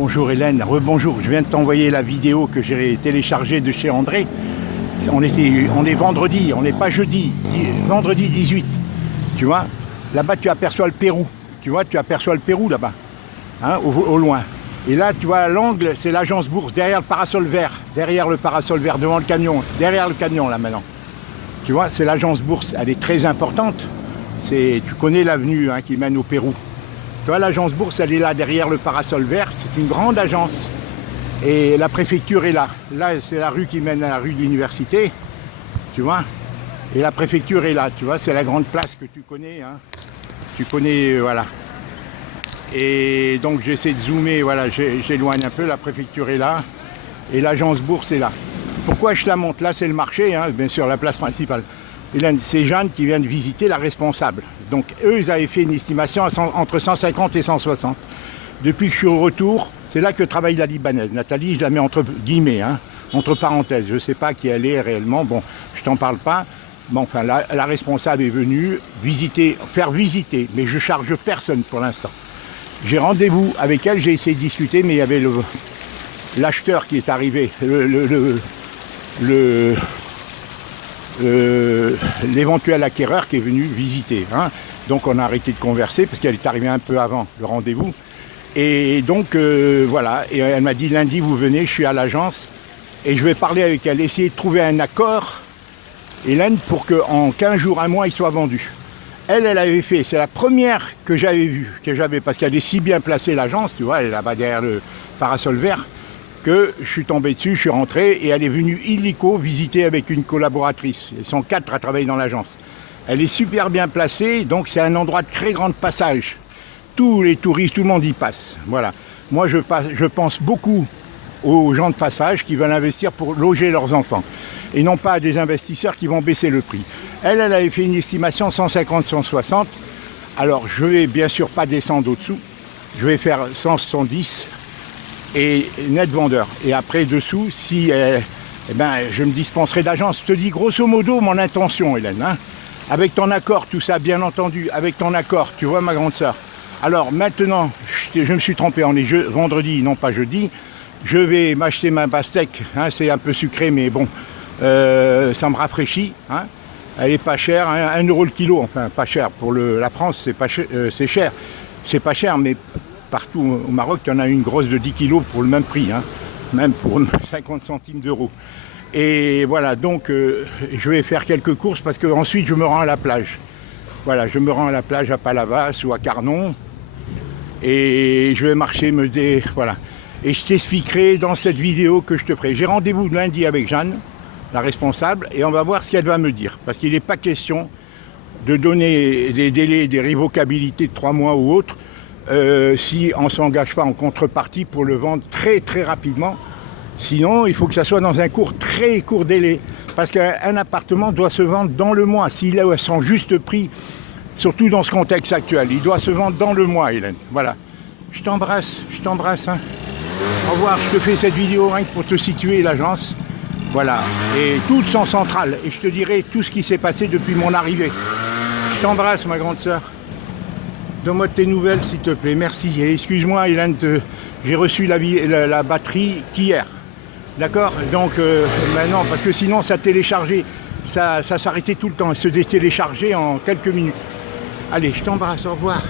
Bonjour Hélène, rebonjour. Je viens de t'envoyer la vidéo que j'ai téléchargée de chez André. On est vendredi, on n'est pas jeudi, vendredi 18. Tu vois, là-bas tu aperçois le Pérou. Tu vois, tu aperçois le Pérou là-bas, hein, au loin. Et là, tu vois, à l'angle, c'est l'agence Bourse, derrière le parasol vert. Derrière le parasol vert, devant le camion. Derrière le camion, là, maintenant. Tu vois, c'est l'agence Bourse. Elle est très importante. Tu connais l'avenue hein, qui mène au Pérou. Tu vois, l'agence Bourse, elle est là, derrière le parasol vert. C'est une grande agence. Et la préfecture est là. Là, c'est la rue qui mène à la rue de l'université. Tu vois. Et la préfecture est là. Tu vois, c'est la grande place que tu connais. Hein. Tu connais, voilà. Et donc j'essaie de zoomer, voilà, j'éloigne un peu, la préfecture est là et l'agence Bourse est là. Pourquoi je la monte? Là c'est le marché, hein, bien sûr, la place principale. Et là c'est Jeanne qui vient de visiter la responsable. Donc eux ils avaient fait une estimation entre 150 et 160. Depuis que je suis au retour, c'est là que travaille la Libanaise. Nathalie, je la mets entre guillemets, hein, entre parenthèses. Je ne sais pas qui elle est réellement, bon, je t'en parle pas. Bon, enfin, la responsable est venue faire visiter, mais je charge personne pour l'instant. J'ai rendez-vous avec elle, j'ai essayé de discuter, mais il y avait l'acheteur qui est arrivé, l'éventuel acquéreur qui est venu visiter. Hein. Donc on a arrêté de converser parce qu'elle est arrivée un peu avant le rendez-vous. Et donc voilà, et elle m'a dit lundi vous venez, je suis à l'agence et je vais parler avec elle, essayer de trouver un accord, Hélène, pour qu'en 15 jours, un mois, il soit vendu. Elle avait fait, c'est la première que j'avais vue, parce qu'elle est si bien placée l'agence, tu vois, elle est là-bas derrière le parasol vert, que je suis tombé dessus, je suis rentré, et elle est venue illico visiter avec une collaboratrice. Ils sont 4 à travailler dans l'agence. Elle est super bien placée, donc c'est un endroit de très grand passage. Tous les touristes, tout le monde y passe. Voilà. Moi, je pense beaucoup aux gens de passage qui veulent investir pour loger leurs enfants. Et non pas à des investisseurs qui vont baisser le prix. Elle avait fait une estimation 150-160. Alors je vais bien sûr pas descendre au-dessous. Je vais faire 170 et net vendeur. Et après dessous, si je me dispenserai d'agence. Je te dis grosso modo mon intention, Hélène. Hein, avec ton accord, tout ça, bien entendu, avec ton accord, tu vois ma grande sœur. Alors maintenant, je me suis trompé, on est vendredi, non pas jeudi. Je vais m'acheter ma pastèque. Hein, c'est un peu sucré, mais bon. Ça me rafraîchit, hein. Elle est pas chère, hein, 1 euro le kilo, enfin pas cher, pour la France c'est pas cher, c'est pas cher, mais partout au Maroc il y en a une grosse de 10 kilos pour le même prix, hein, même pour 50 centimes d'euros. Et voilà, donc je vais faire quelques courses parce que ensuite je me rends à la plage. Voilà, je me rends à la plage à Palavas ou à Carnon et je vais marcher, voilà. Et je t'expliquerai dans cette vidéo que je te ferai. J'ai rendez-vous lundi avec Jeanne, la responsable, et on va voir ce qu'elle va me dire. Parce qu'il n'est pas question de donner des délais, des révocabilités de 3 mois ou autres, si on ne s'engage pas en contrepartie pour le vendre très très rapidement. Sinon, il faut que ça soit dans un très court délai. Parce qu'un appartement doit se vendre dans le mois. S'il est à son juste prix, surtout dans ce contexte actuel, il doit se vendre dans le mois, Hélène. Voilà. Je t'embrasse, hein. Au revoir, je te fais cette vidéo rien que pour te situer l'agence. Voilà, et toutes sont centrales. Et je te dirai tout ce qui s'est passé depuis mon arrivée. Je t'embrasse, ma grande sœur. Donne-moi tes nouvelles, s'il te plaît. Merci. Et excuse-moi, Hélène, j'ai reçu la batterie qu'hier. D'accord? Donc, maintenant, parce que sinon, ça téléchargeait. Ça s'arrêtait tout le temps. Ça se détéléchargeait en quelques minutes. Allez, je t'embrasse. Au revoir.